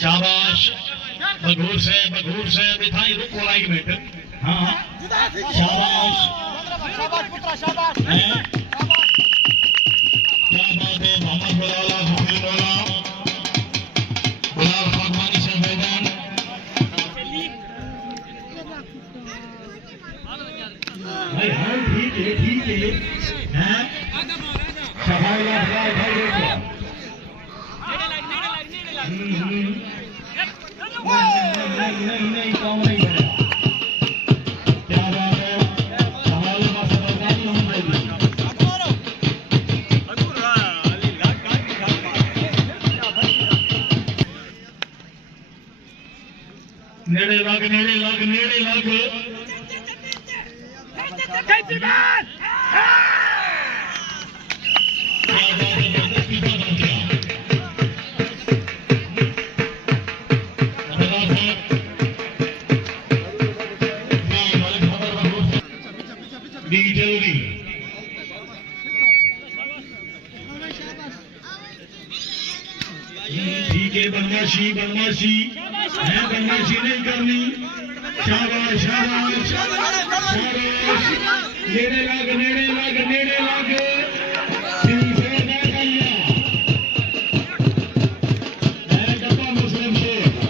शाबाश बघूर से मिठाई रुको एक मिनट हाँ शाबाश शाबाश क्या बात है मोहम्मद बुलाला मुफिल वाला बुलाल फागवानी से मैदान भाई हाँ ठीक है हैं सफाई भाई रुको नहीं काम नहीं करेगा क्या बात है हमारे पास बर्बादी नहीं होगी नेड़े लग जल्दी ठीक है बदमाशी नहीं करनी शाबाश नेड़े लग डब्बा मुस्लिम शेख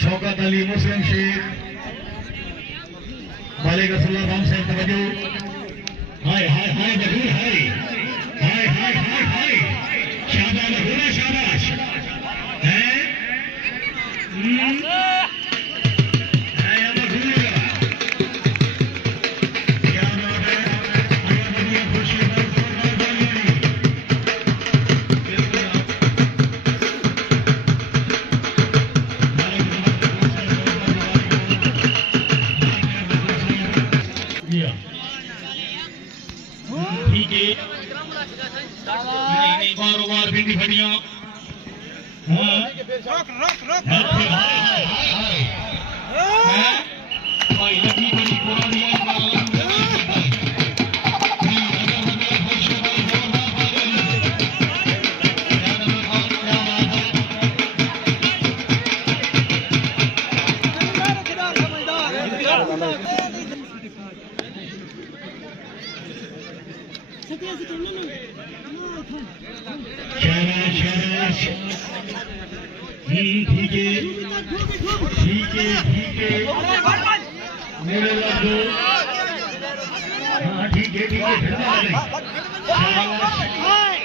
शौकत अली मुस्लिम शेख मालिक रसूलुल्लाह राम साहब तवज्जो हाय बघूर हाय शाबाश बघूर शाबाश हैं ठीक है नहीं बार भिंडी फड़ियां शाबाश ठीक है मेरे लगो हाँ ठीक है पीछे जाओ हाय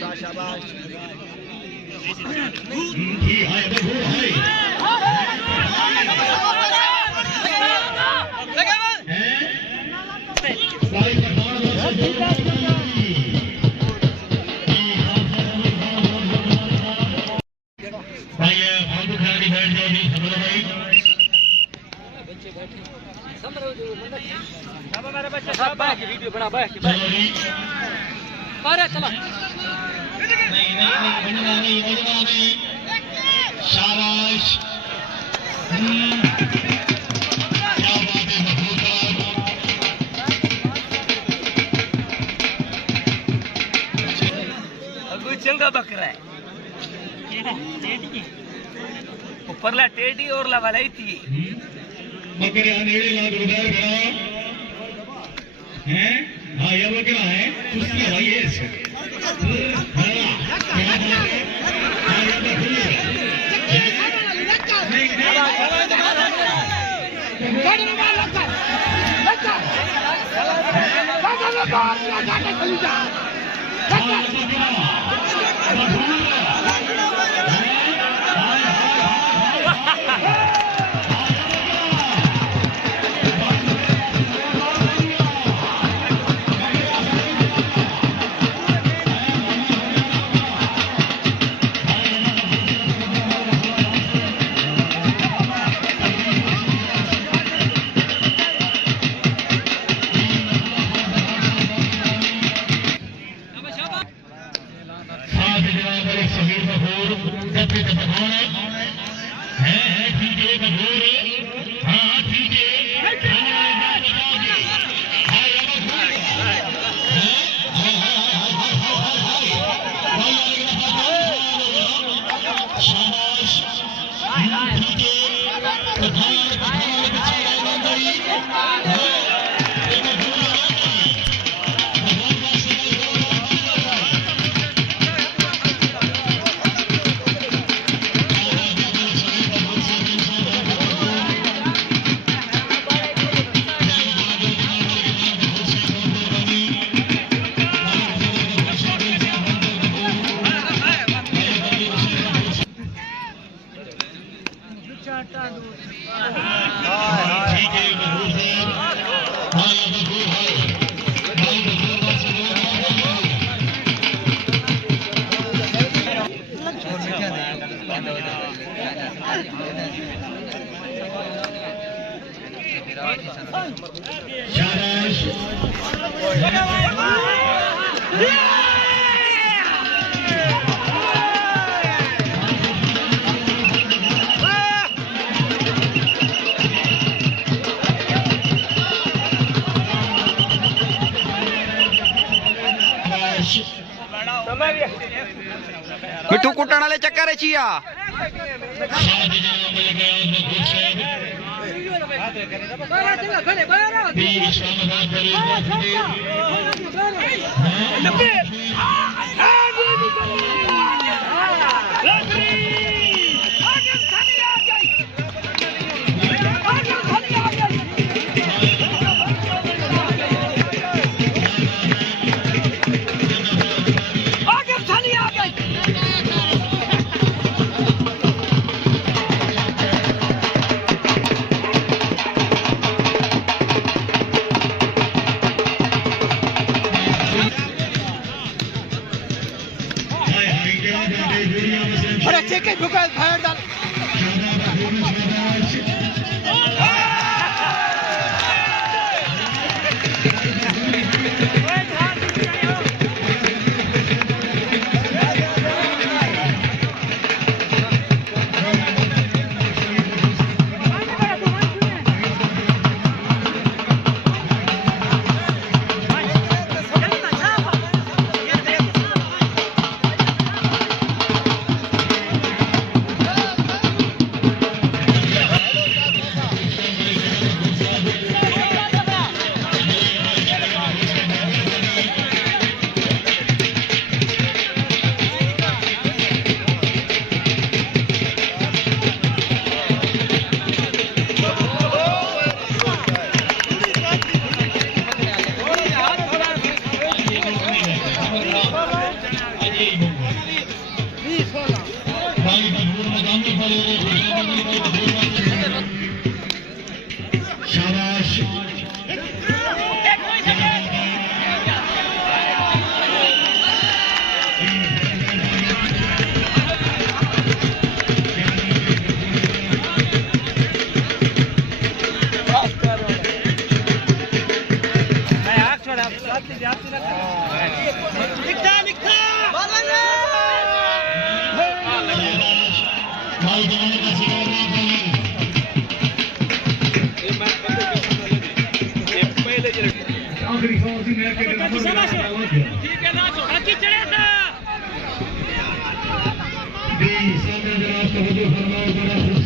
पुत्रा शाबाश ठीक है देखो भाई सारी पठान भाई फालतू खिलाड़ी बैठ जाओ जी समझ भाई मेरे बच्चे सब बैठ वीडियो बना बैठ चलो जी अरे चला नहीं शाबाश क्या बात है महमूद अगू चंगा बकरा है ऊपरला टेडी और ला वाला थी बकरे नेड़े लाख रुपए खड़ा हैं हाँ ये बकरा है उसकी भाई है मिठू कुटण वाले चक्कर है छिया अरे चेक भूखा फायर डाल यही होगा भाई का भूल मकाम की शाबाश भाई जमाने का सिवा आखिरी सवासी मैच के ठीक है ना बाकी चढ़े था सामने जनाब तवज्जो फरमाओ बड़ा